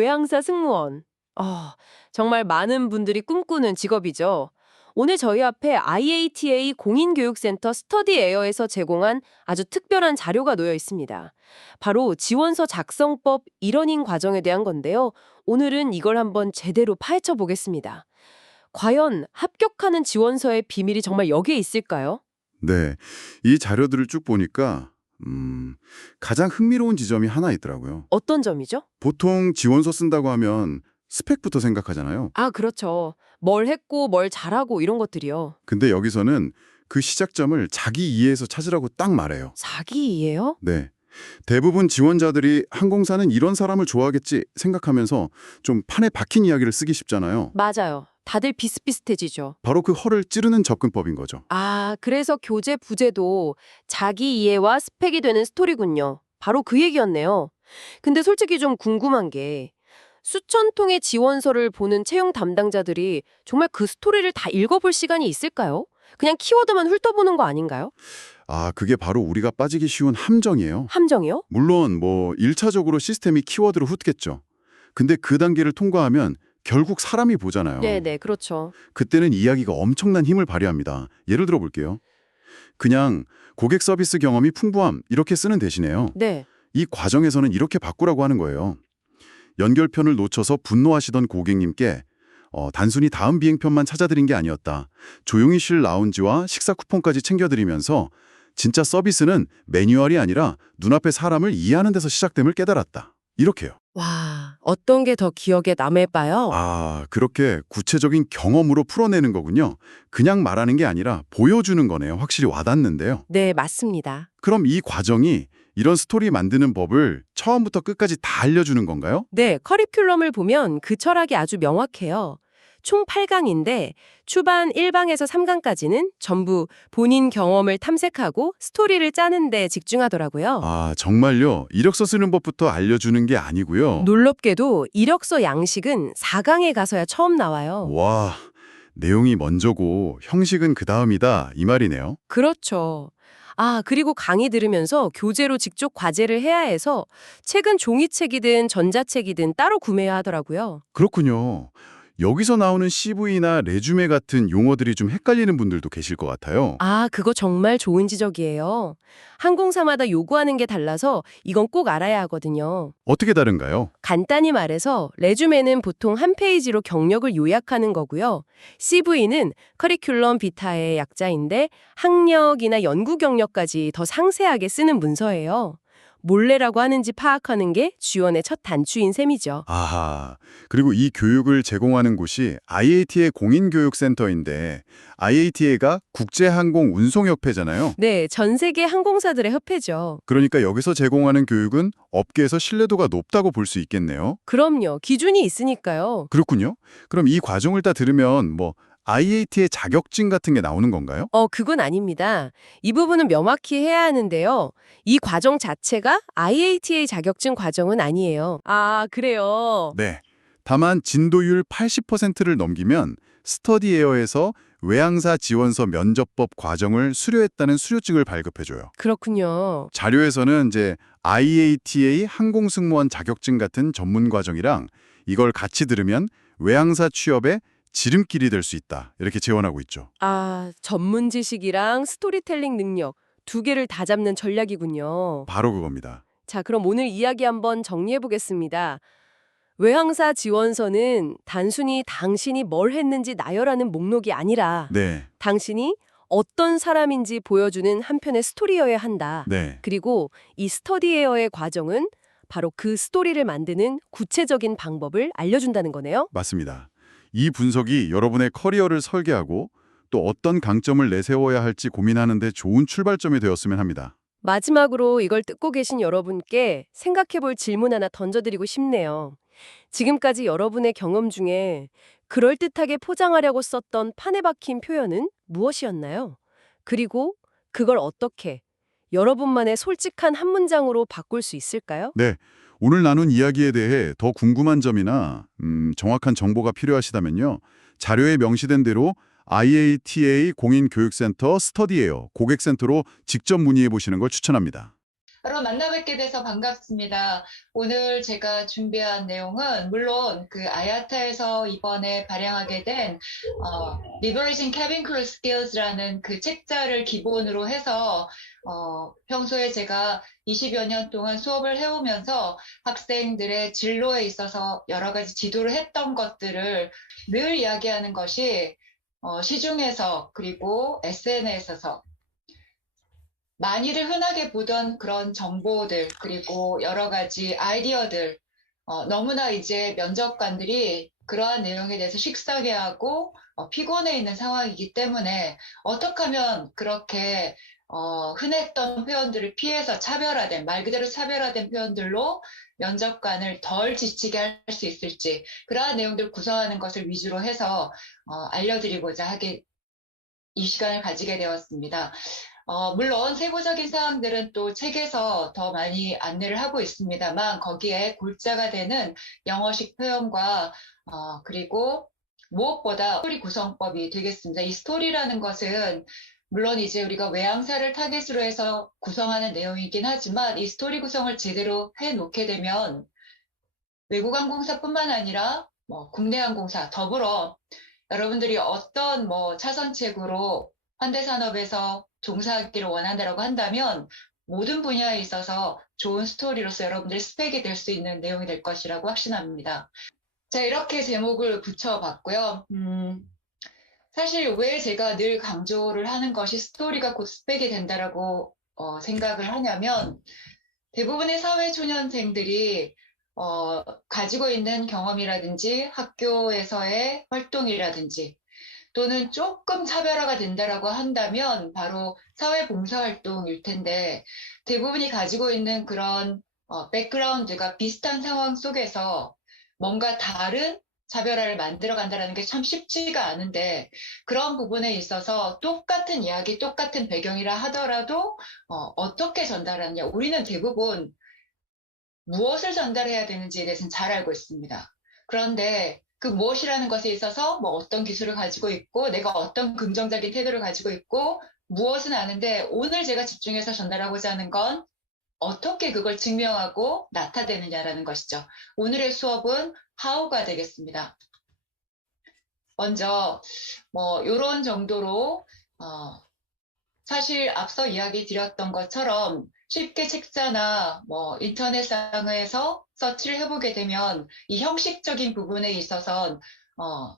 외항사 승무원. 정말 많은 분들이 꿈꾸는 직업이죠. 오늘 저희 앞에 IATA 공인교육센터 스터디 에어에서 제공한 아주 특별한 자료가 놓여 있습니다. 바로 지원서 작성법 일원인 과정에 대한 건데요. 오늘은 이걸 한번 제대로 파헤쳐 보겠습니다. 과연 합격하는 지원서의 비밀이 정말 여기에 있을까요? 네, 이 자료들을 쭉 보니까 가장 흥미로운 지점이 하나 있더라고요. 어떤 점이죠? 보통 지원서 쓴다고 하면 스펙부터 생각하잖아요. 아, 그렇죠. 뭘 했고 뭘 잘하고 이런 것들이요. 근데 여기서는 그 시작점을 자기 이해에서 찾으라고 딱 말해요. 자기 이해요? 네. 대부분 지원자들이 항공사는 이런 사람을 좋아하겠지 생각하면서 좀 판에 박힌 이야기를 쓰기 쉽잖아요. 맞아요. 다들 비슷비슷해지죠. 바로 그 허를 찌르는 접근법인 거죠. 아, 그래서 교재 부제도 자기 이해와 스펙이 되는 스토리군요. 바로 그 얘기였네요. 근데 솔직히 좀 궁금한 게 수천 통의 지원서를 보는 채용 담당자들이 정말 그 스토리를 다 읽어볼 시간이 있을까요? 그냥 키워드만 훑어보는 거 아닌가요? 아, 그게 바로 우리가 빠지기 쉬운 함정이에요. 함정이요? 물론 뭐 1차적으로 시스템이 키워드로 훑겠죠. 근데 그 단계를 통과하면 결국 사람이 보잖아요. 네네, 그렇죠. 그때는 이야기가 엄청난 힘을 발휘합니다. 예를 들어 볼게요. 그냥 고객 서비스 경험이 풍부함 이렇게 쓰는 대신에요. 네. 이 과정에서는 이렇게 바꾸라고 하는 거예요. 연결편을 놓쳐서 분노하시던 고객님께 단순히 다음 비행편만 찾아드린 게 아니었다. 조용히 쉴 라운지와 식사 쿠폰까지 챙겨드리면서 진짜 서비스는 매뉴얼이 아니라 눈앞의 사람을 이해하는 데서 시작됨을 깨달았다. 이렇게요. 와, 어떤 게 더 기억에 남을까요? 아, 그렇게 구체적인 경험으로 풀어내는 거군요. 그냥 말하는 게 아니라 보여주는 거네요. 확실히 와닿는데요. 네, 맞습니다. 그럼 이 과정이 이런 스토리 만드는 법을 처음부터 끝까지 다 알려주는 건가요? 네, 커리큘럼을 보면 그 철학이 아주 명확해요. 총 8강인데 초반 1강에서 3강까지는 전부 본인 경험을 탐색하고 스토리를 짜는 데 집중하더라고요. 아, 정말요? 이력서 쓰는 법부터 알려주는 게 아니고요. 놀랍게도 이력서 양식은 4강에 가서야 처음 나와요. 와, 내용이 먼저고 형식은 그 다음이다 이 말이네요. 그렇죠. 아, 그리고 강의 들으면서 교재로 직접 과제를 해야 해서 책은 종이책이든 전자책이든 따로 구매해야 하더라고요. 그렇군요. 여기서 나오는 CV나 레주메 같은 용어들이 좀 헷갈리는 분들도 계실 것 같아요. 아, 그거 정말 좋은 지적이에요. 항공사마다 요구하는 게 달라서 이건 꼭 알아야 하거든요. 어떻게 다른가요? 간단히 말해서 레주메는 보통 한 페이지로 경력을 요약하는 거고요. CV는 커리큘럼 비타의 약자인데 학력이나 연구 경력까지 더 상세하게 쓰는 문서예요. 몰래라고 하는지 파악하는 게 지원의 첫 단추인 셈이죠. 아하, 그리고 이 교육을 제공하는 곳이 IATA 공인교육센터인데 IATA가 국제항공운송협회잖아요. 네, 전 세계 항공사들의 협회죠. 그러니까 여기서 제공하는 교육은 업계에서 신뢰도가 높다고 볼 수 있겠네요. 그럼요. 기준이 있으니까요. 그렇군요. 그럼 이 과정을 다 들으면 뭐 IATA 자격증 같은 게 나오는 건가요? 그건 아닙니다. 이 부분은 명확히 해야 하는데요. 이 과정 자체가 IATA 자격증 과정은 아니에요. 아, 그래요? 네. 다만 진도율 80%를 넘기면 스터디 에어에서 외항사 지원서 면접법 과정을 수료했다는 수료증을 발급해줘요. 그렇군요. 자료에서는 이제 IATA 항공승무원 자격증 같은 전문 과정이랑 이걸 같이 들으면 외항사 취업에 지름길이 될 수 있다. 이렇게 제언하고 있죠. 아, 전문 지식이랑 스토리텔링 능력 두 개를 다 잡는 전략이군요. 바로 그겁니다. 자, 그럼 오늘 이야기 한번 정리해 보겠습니다. 외항사 지원서는 단순히 당신이 뭘 했는지 나열하는 목록이 아니라 네, 당신이 어떤 사람인지 보여주는 한편의 스토리여야 한다. 네, 그리고 이 스터디에어의 과정은 바로 그 스토리를 만드는 구체적인 방법을 알려준다는 거네요. 맞습니다. 이 분석이 여러분의 커리어를 설계하고 또 어떤 강점을 내세워야 할지 고민하는 데 좋은 출발점이 되었으면 합니다. 마지막으로 이걸 듣고 계신 여러분께 생각해 볼 질문 하나 던져드리고 싶네요. 지금까지 여러분의 경험 중에 그럴듯하게 포장하려고 썼던 판에 박힌 표현은 무엇이었나요? 그리고 그걸 어떻게 여러분만의 솔직한 한 문장으로 바꿀 수 있을까요? 네, 오늘 나눈 이야기에 대해 더 궁금한 점이나 정확한 정보가 필요하시다면요. 자료에 명시된 대로 IATA 공인교육센터 스터디에어 고객센터로 직접 문의해 보시는 걸 추천합니다. 여러분 만나뵙게 돼서 반갑습니다. 오늘 제가 준비한 내용은 물론 그 아야타에서 이번에 발행하게 된 Leveraging Cabin Crew Skills라는 그 책자를 기본으로 해서 평소에 제가 20여 년 동안 수업을 해오면서 학생들의 진로에 있어서 여러 가지 지도를 했던 것들을 늘 이야기하는 것이 시중에서 그리고 SNS에서 많이들 흔하게 보던 그런 정보들, 그리고 여러 가지 아이디어들, 너무나 이제 면접관들이 그러한 내용에 대해서 식상해하고 피곤해 있는 상황이기 때문에 어떻게 하면 그렇게 흔했던 표현들을 피해서 차별화된, 말 그대로 차별화된 표현들로 면접관을 덜 지치게 할 수 있을지, 그러한 내용들을 구성하는 것을 위주로 해서 알려드리고자 하게 이 시간을 가지게 되었습니다. 물론 세부적인 사항들은 또 책에서 더 많이 안내를 하고 있습니다만 거기에 골자가 되는 영어식 표현과 그리고 무엇보다 스토리 구성법이 되겠습니다. 이 스토리라는 것은 물론 이제 우리가 외항사를 타깃으로 해서 구성하는 내용이긴 하지만 이 스토리 구성을 제대로 해놓게 되면 외국항공사뿐만 아니라 국내 항공사 더불어 여러분들이 어떤 차선책으로 현대산업에서 종사하기를 원한다라고 한다면 모든 분야에 있어서 좋은 스토리로서 여러분들의 스펙이 될 수 있는 내용이 될 것이라고 확신합니다. 자, 이렇게 제목을 붙여봤고요. 사실 왜 제가 늘 강조를 하는 것이 스토리가 곧 스펙이 된다라고 생각을 하냐면 대부분의 사회초년생들이 가지고 있는 경험이라든지 학교에서의 활동이라든지 또는 조금 차별화가 된다라고 한다면 바로 사회봉사활동일 텐데 대부분이 가지고 있는 그런 백그라운드가 비슷한 상황 속에서 뭔가 다른 차별화를 만들어 간다는 게 참 쉽지가 않은데 그런 부분에 있어서 똑같은 이야기, 똑같은 배경이라 하더라도 어떻게 전달하느냐. 우리는 대부분 무엇을 전달해야 되는지에 대해서는 잘 알고 있습니다. 그런데 그 무엇이라는 것에 있어서 어떤 기술을 가지고 있고 내가 어떤 긍정적인 태도를 가지고 있고 무엇은 아는데 오늘 제가 집중해서 전달하고자 하는 건 어떻게 그걸 증명하고 나타내느냐라는 것이죠. 오늘의 수업은 how가 되겠습니다. 먼저 이런 정도로 사실 앞서 이야기 드렸던 것처럼 쉽게 책자나 인터넷상에서 서치를 해보게 되면 이 형식적인 부분에 있어선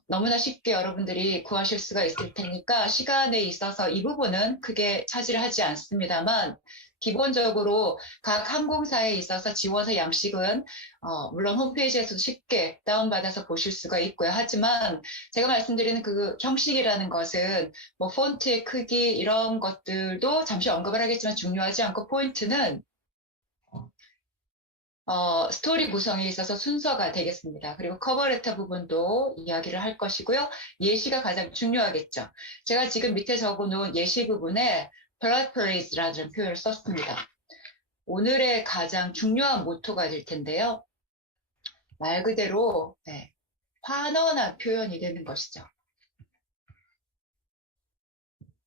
너무나 쉽게 여러분들이 구하실 수가 있을 테니까 시간에 있어서 이 부분은 크게 차지를 하지 않습니다만 기본적으로 각 항공사에 있어서 지원서 양식은 물론 홈페이지에서도 쉽게 다운받아서 보실 수가 있고요. 하지만 제가 말씀드리는 그 형식이라는 것은 폰트의 크기 이런 것들도 잠시 언급을 하겠지만 중요하지 않고 포인트는 스토리 구성에 있어서 순서가 되겠습니다. 그리고 커버레터 부분도 이야기를 할 것이고요. 예시가 가장 중요하겠죠. 제가 지금 밑에 적어놓은 예시 부분에 paraphrase라는 표현을 썼습니다. 오늘의 가장 중요한 모토가 될 텐데요. 말 그대로 환원한 표현이 되는 것이죠.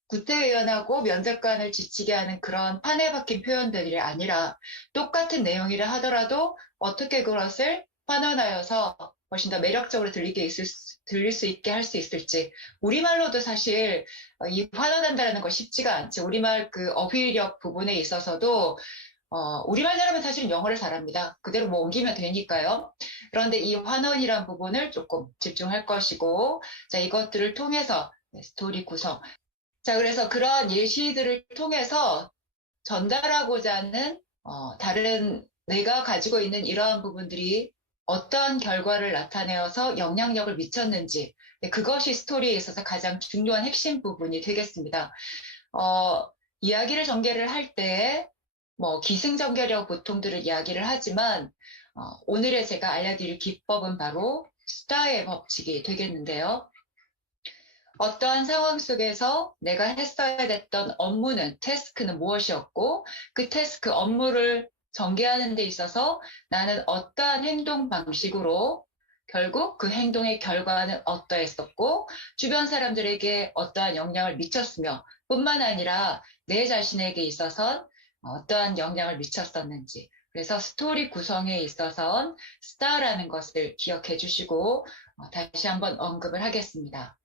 구태의연하고 면접관을 지치게 하는 그런 판에 박힌 표현들이 아니라 똑같은 내용이라 하더라도 어떻게 그것을 환원하여서 훨씬 더 매력적으로 들릴 수 있게 할 수 있을지. 우리말로도 사실 이 환원한다는 거 쉽지가 않죠. 우리말 그 어휘력 부분에 있어서도 우리말 잘하면 사실은 영어를 잘합니다. 그대로 옮기면 되니까요. 그런데 이 환원이란 부분을 조금 집중할 것이고, 자, 이것들을 통해서 스토리 구성. 자, 그래서 그러한 예시들을 통해서 전달하고자 하는 다른 내가 가지고 있는 이러한 부분들이 어떠한 결과를 나타내어서 영향력을 미쳤는지 그것이 스토리에 있어서 가장 중요한 핵심 부분이 되겠습니다. 이야기를 전개를 할 때 기승전결이라고 보통들은 이야기를 하지만 오늘의 제가 알려드릴 기법은 바로 스타의 법칙이 되겠는데요. 어떠한 상황 속에서 내가 했어야 됐던 업무는, 태스크는 무엇이었고 그 태스크 업무를 전개하는 데 있어서 나는 어떠한 행동 방식으로 결국 그 행동의 결과는 어떠했었고 주변 사람들에게 어떠한 영향을 미쳤으며 뿐만 아니라 내 자신에게 있어선 어떠한 영향을 미쳤었는지. 그래서 스토리 구성에 있어선 스타라는 것을 기억해 주시고 다시 한번 언급을 하겠습니다.